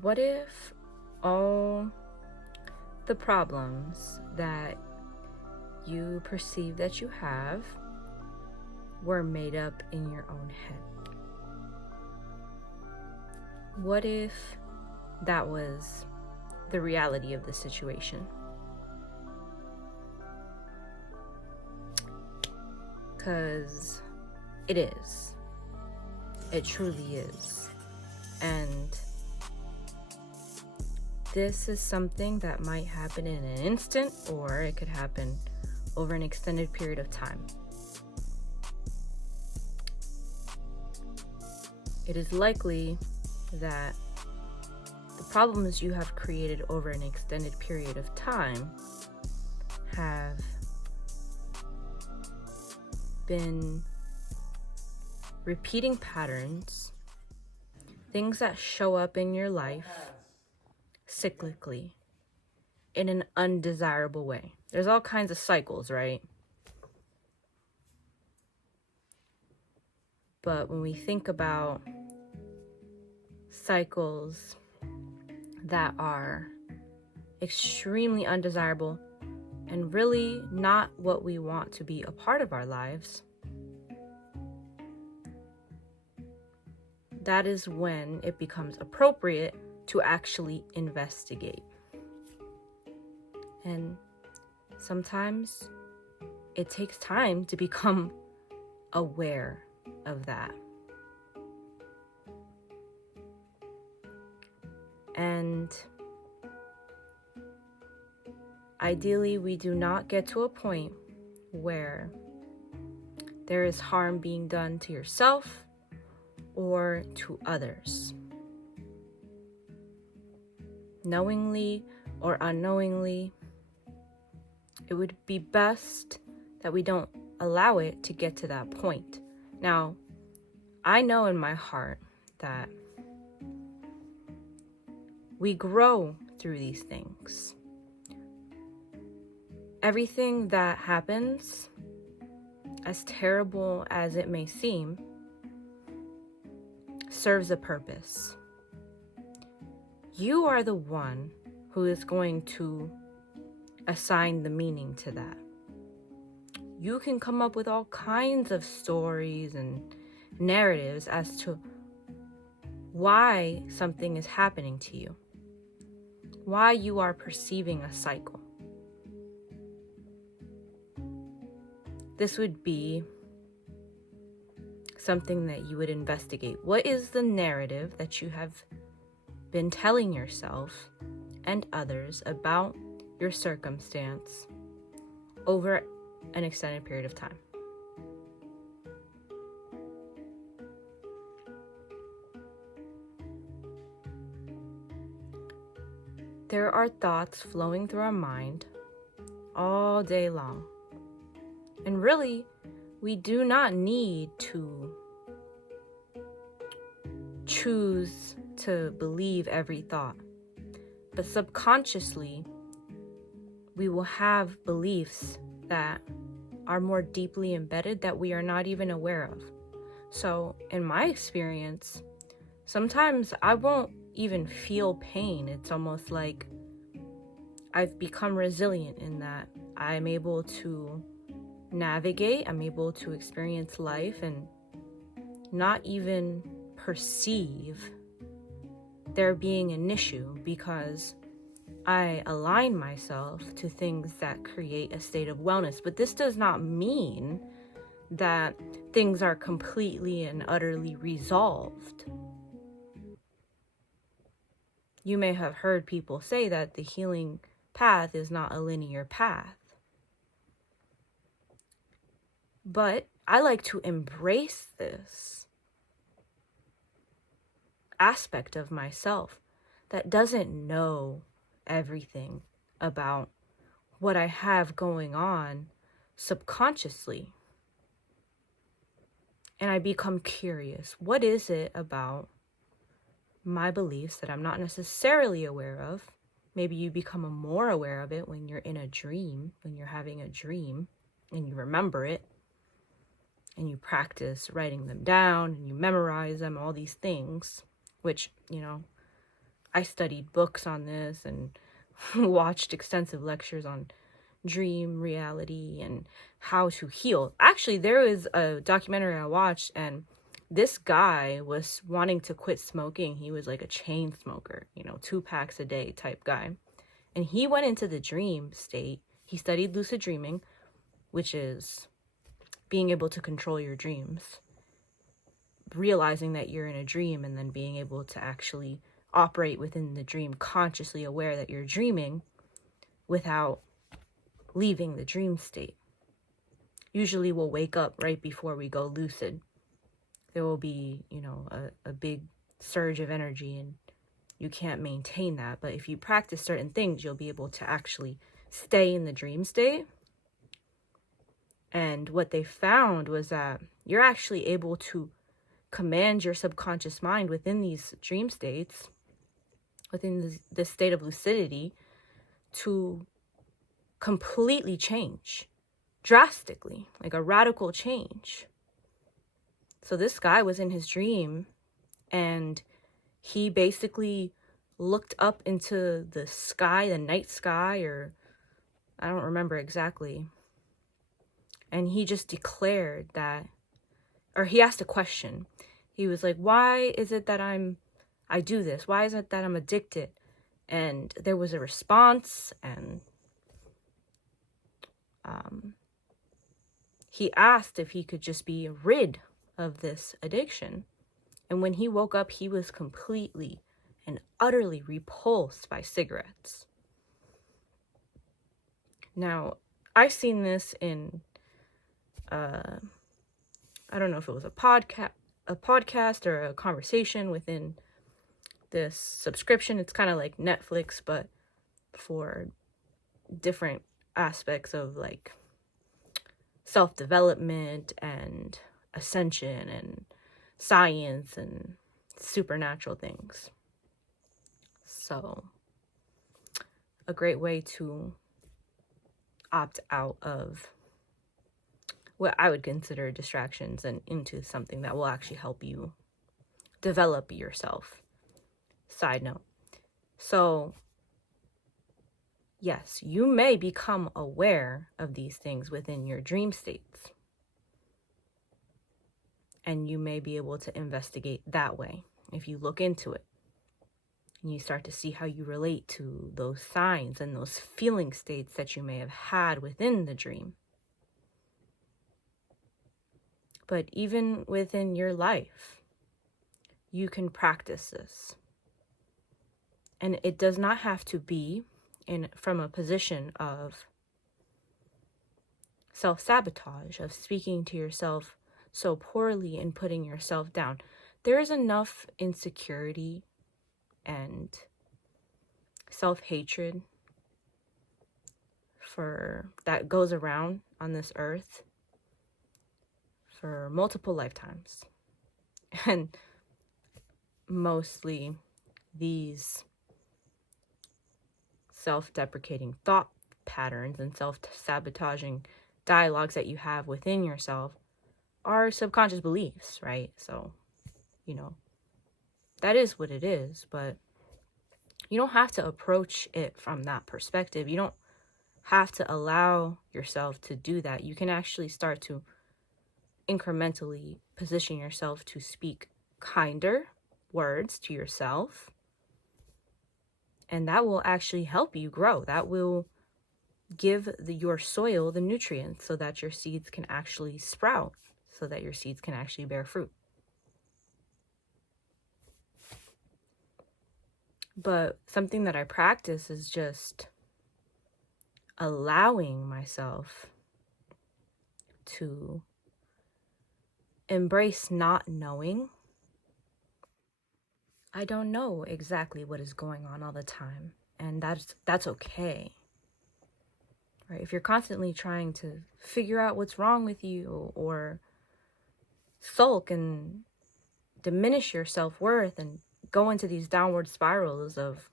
What if all the problems that you perceive that you have were made up in your own head? What if that was the reality of the situation? Because it is. It truly is. And this is something that might happen in an instant, or it could happen over an extended period of time. It is likely that the problems you have created over an extended period of time have been repeating patterns, things that show up in your life cyclically in an undesirable way. There's all kinds of cycles, right? But when we think about cycles that are extremely undesirable and really not what we want to be a part of our lives, that is when it becomes appropriate to actually investigate. And sometimes it takes time to become aware of that. And ideally, we do not get to a point where there is harm being done to yourself or to others. Knowingly or unknowingly, it would be best that we don't allow it to get to that point. Now, I know in my heart that we grow through these things. Everything that happens, as terrible as it may seem, serves a purpose. You are the one who is going to assign the meaning to that. You can come up with all kinds of stories and narratives as to why something is happening to you, why you are perceiving a cycle. This would be something that you would investigate. What is the narrative that you have been telling yourself and others about your circumstance over an extended period of time? There are thoughts flowing through our mind all day long. And really, we do not need to choose to believe every thought. But subconsciously, we will have beliefs that are more deeply embedded that we are not even aware of. So, in my experience, sometimes I won't even feel pain. It's almost like I've become resilient in that I'm able to navigate, I'm able to experience life and not even perceive there being an issue because I align myself to things that create a state of wellness. But this does not mean that things are completely and utterly resolved. You may have heard people say that the healing path is not a linear path. But I like to embrace this aspect of myself that doesn't know everything about what I have going on subconsciously. And I become curious. What is it about my beliefs that I'm not necessarily aware of? Maybe you become more aware of it when you're in a dream, when you're having a dream and you remember it and you practice writing them down and you memorize them, all these things, which, I studied books on this and watched extensive lectures on dream reality and how to heal. Actually, there was a documentary I watched, and this guy was wanting to quit smoking. He was like a chain smoker, 2 packs a day type guy. And he went into the dream state. He studied lucid dreaming, which is being able to control your dreams, realizing that you're in a dream and then being able to actually operate within the dream, consciously aware that you're dreaming without leaving the dream state. Usually we'll wake up right before we go lucid. There will be, a big surge of energy, and you can't maintain that. But if you practice certain things, you'll be able to actually stay in the dream state. And what they found was that you're actually able to command your subconscious mind within these dream states, within this state of lucidity, to completely change drastically, like a radical change. So this guy was in his dream, and he basically looked up into the sky, the night sky, or I don't remember exactly. And he just declared that, or he asked a question. He was like, why is it that I do this? Why is it that I'm addicted? And there was a response, and he asked if he could just be rid of this addiction. And when he woke up, he was completely and utterly repulsed by cigarettes. Now, I've seen this in, I don't know if it was a podcast or a conversation within this subscription. It's kind of like Netflix, but for different aspects of like self-development and ascension and science and supernatural things. So a great way to opt out of what I would consider distractions and into something that will actually help you develop yourself. Side note. So yes, you may become aware of these things within your dream states. And you may be able to investigate that way if you look into it. And you start to see how you relate to those signs and those feeling states that you may have had within the dream. But even within your life, you can practice this. And it does not have to be from a position of self-sabotage, of speaking to yourself so poorly and putting yourself down. There is enough insecurity and self-hatred that goes around on this earth for multiple lifetimes. And mostly these self-deprecating thought patterns and self-sabotaging dialogues that you have within yourself are subconscious beliefs, right? So, that is what it is, but you don't have to approach it from that perspective. You don't have to allow yourself to do that. You can actually start to incrementally position yourself to speak kinder words to yourself, and that will actually help you grow. That will give your soil the nutrients so that your seeds can actually sprout, so that your seeds can actually bear fruit. But something that I practice is just allowing myself to embrace not knowing. I don't know exactly what is going on all the time, and that's okay. Right? If you're constantly trying to figure out what's wrong with you, or sulk and diminish your self-worth and go into these downward spirals of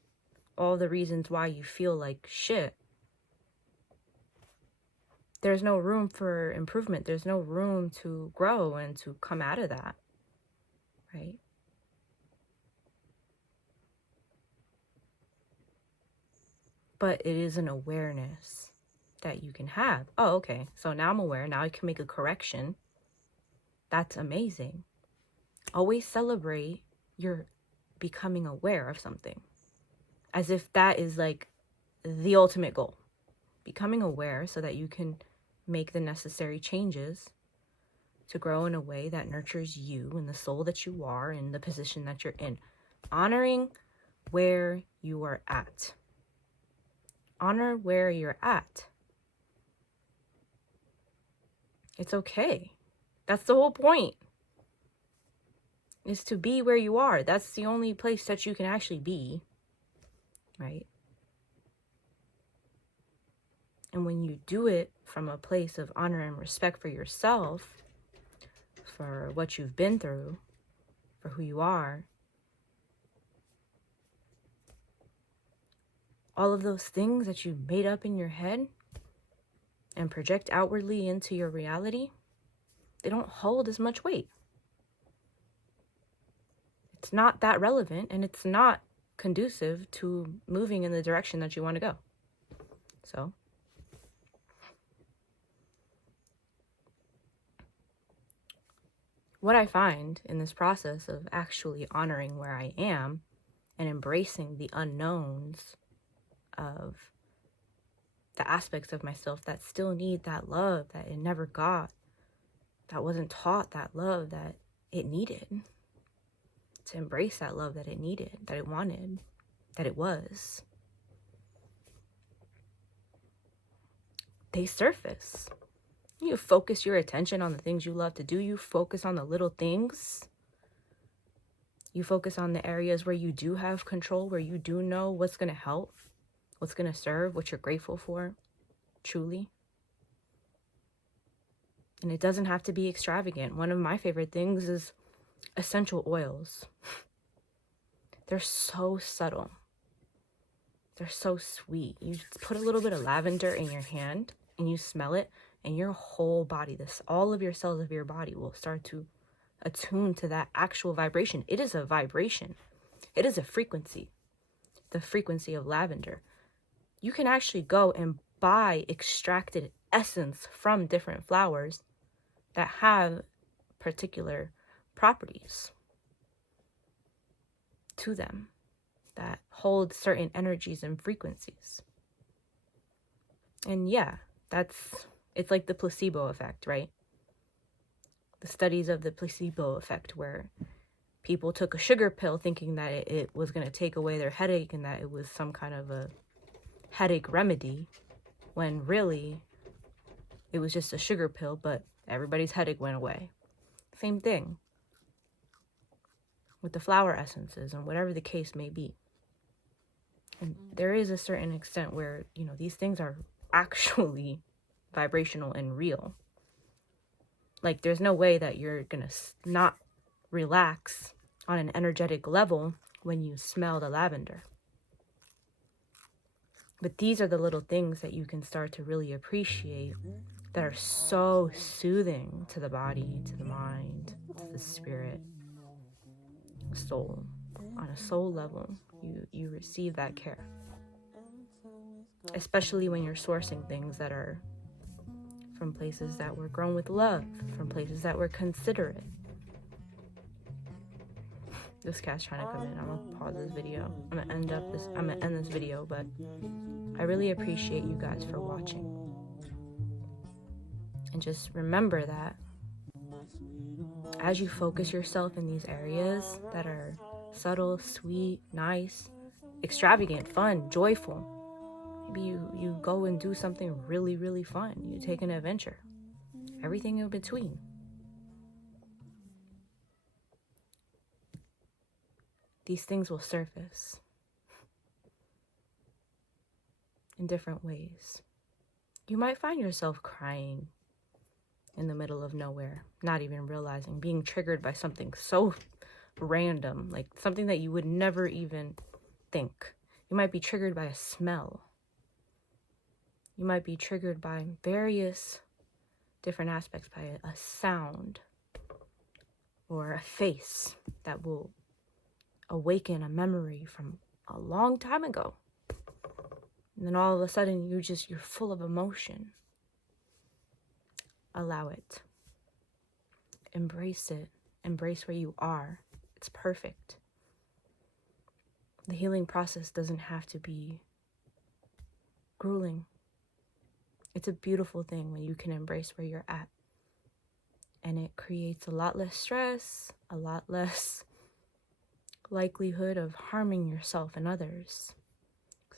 all the reasons why you feel like shit, there's no room for improvement. There's no room to grow and to come out of that, right? but it is an awareness that you can have. Oh, okay, so now I'm aware. Now I can make a correction. That's amazing. Always celebrate your becoming aware of something, as if that is like the ultimate goal. Becoming aware so that you can make the necessary changes to grow in a way that nurtures you and the soul that you are and the position that you're in. Honoring where you are at. Honor where you're at. It's okay. That's the whole point. Is to be where you are. That's the only place that you can actually be. Right? And when you do it from a place of honor and respect for yourself, for what you've been through, for who you are, all of those things that you made up in your head and project outwardly into your reality, they don't hold as much weight. It's not that relevant, and it's not conducive to moving in the direction that you want to go. So, what I find in this process of actually honoring where I am and embracing the unknowns of the aspects of myself that still need that love that it never got, that wasn't taught that love that it needed, to embrace that love that it needed, that it wanted, that it was, they surface. You focus your attention on the things you love to do. You focus on the little things. You focus on the areas where you do have control, where you do know what's going to help, what's going to serve, what you're grateful for, truly. And it doesn't have to be extravagant. One of my favorite things is essential oils. They're so subtle. They're so sweet. You just put a little bit of lavender in your hand and you smell it, and your whole body, all of your cells of your body will start to attune to that actual vibration. It is a vibration. It is a frequency. The frequency of lavender. You can actually go and buy extracted essence from different flowers that have particular properties to them that hold certain energies and frequencies. And yeah, it's like the placebo effect, right? The studies of the placebo effect, where people took a sugar pill thinking that it was going to take away their headache and that it was some kind of a headache remedy, when really it was just a sugar pill, but everybody's headache went away. Same thing with the flower essences and whatever the case may be. And there is a certain extent where, these things are actually vibrational and real. Like, there's no way that you're gonna not relax on an energetic level when you smell the lavender. But these are the little things that you can start to really appreciate that are so soothing to the body, to the mind, to the spirit, soul. On a soul level, you receive that care. Especially when you're sourcing things that are from places that were grown with love, from places that were considerate. This cat's trying to come in. I'm gonna pause this video. I'm gonna end this video, but I really appreciate you guys for watching. And just remember that as you focus yourself in these areas that are subtle, sweet, nice, extravagant, fun, joyful, maybe you go and do something really, really fun. You take an adventure. Everything in between. These things will surface in different ways. You might find yourself crying in the middle of nowhere, not even realizing, being triggered by something so random, like something that you would never even think. You might be triggered by a smell. You might be triggered by various different aspects, by a sound or a face that will awaken a memory from a long time ago. And then all of a sudden you're full of emotion. Allow it. Embrace it. Embrace where you are. It's perfect. The healing process doesn't have to be grueling. It's a beautiful thing when you can embrace where you're at. And it creates a lot less stress, a lot less likelihood of harming yourself and others.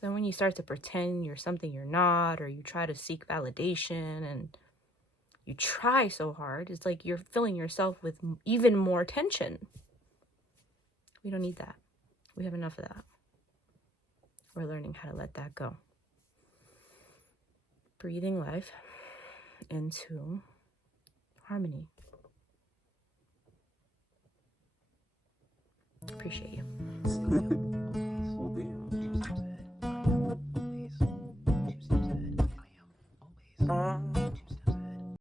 So when you start to pretend you're something you're not, or you try to seek validation and you try so hard, it's like you're filling yourself with even more tension. We don't need that. We have enough of that. We're learning how to let that go. Breathing life into harmony. Appreciate you. Well, damn.